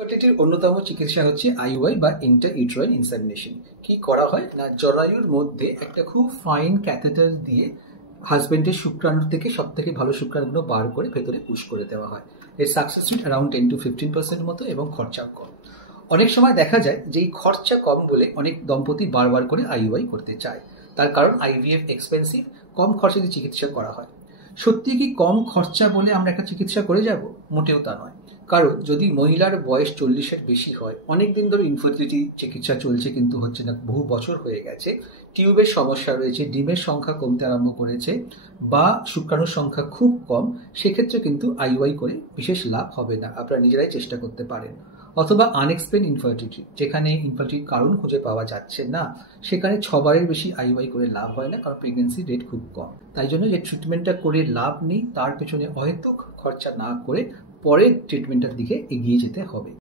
ইনফার্টিলিটির অন্যতম চিকিৎসা হচ্ছে আইইউআই বা ইন্টার ইউটেরাইন ইনসেমিনেশন। কি করা হয় না, জরায়ুর মধ্যে একটা খুব ফাইন ক্যাথেটার দিয়ে হাজবেন্ডের শুক্রাণু থেকে সব থেকে ভালো শুক্রাণুগুলো বার করে ভেতরে পুশ করে দেওয়া হয়। এর সাকসেস রেট অ্যারাউন্ড 10 to 15% মতো এবং খরচাও কম। অনেক সময় দেখা যায় যে এই খরচা কম বলে অনেক দম্পতি বারবার করে আইইউআই করতে চায়। তার কারণ আইভিএফ এক্সপেন্সিভ, কম খরচে দিয়ে চিকিৎসা করা হয়। সত্যি কি কম খরচা বলে আমরা একটা চিকিৎসা করে যাব? মোটেও তা নয়। কারণ যদি মহিলার বয়স 40-এর বেশি হয়, অনেক দিন ধরে ইনফার্টিলিটি চিকিৎসা চলছে কিন্তু হচ্ছে না, বহু বছর হয়ে গেছে, টিউবের সমস্যা রয়েছে, ডিমের সংখ্যা কমতে আরম্ভ করেছে বা শুক্রাণুর সংখ্যা খুব কম, সেক্ষেত্রে কিন্তু আইইউআই করে বিশেষ লাভ হবে না। আপনারা নিজেরাই চেষ্টা করতে পারেন। অথবা আনএক্সপ্লেইন ইনফার্টিলিটি, যেখানে ইনফার্টিলিটির কারণ খুঁজে পাওয়া যাচ্ছে না, সেখানে 6 বারের বেশি আইইউআই করে লাভ হয় না, কারণ প্রেগনেন্সি রেট খুব কম। তাই জন্য যে ট্রিটমেন্টটা করে লাভ নেই, তার পেছনে অহেতুক খরচা না করে পরের ট্রিটমেন্টের দিকে এগিয়ে যেতে হবে।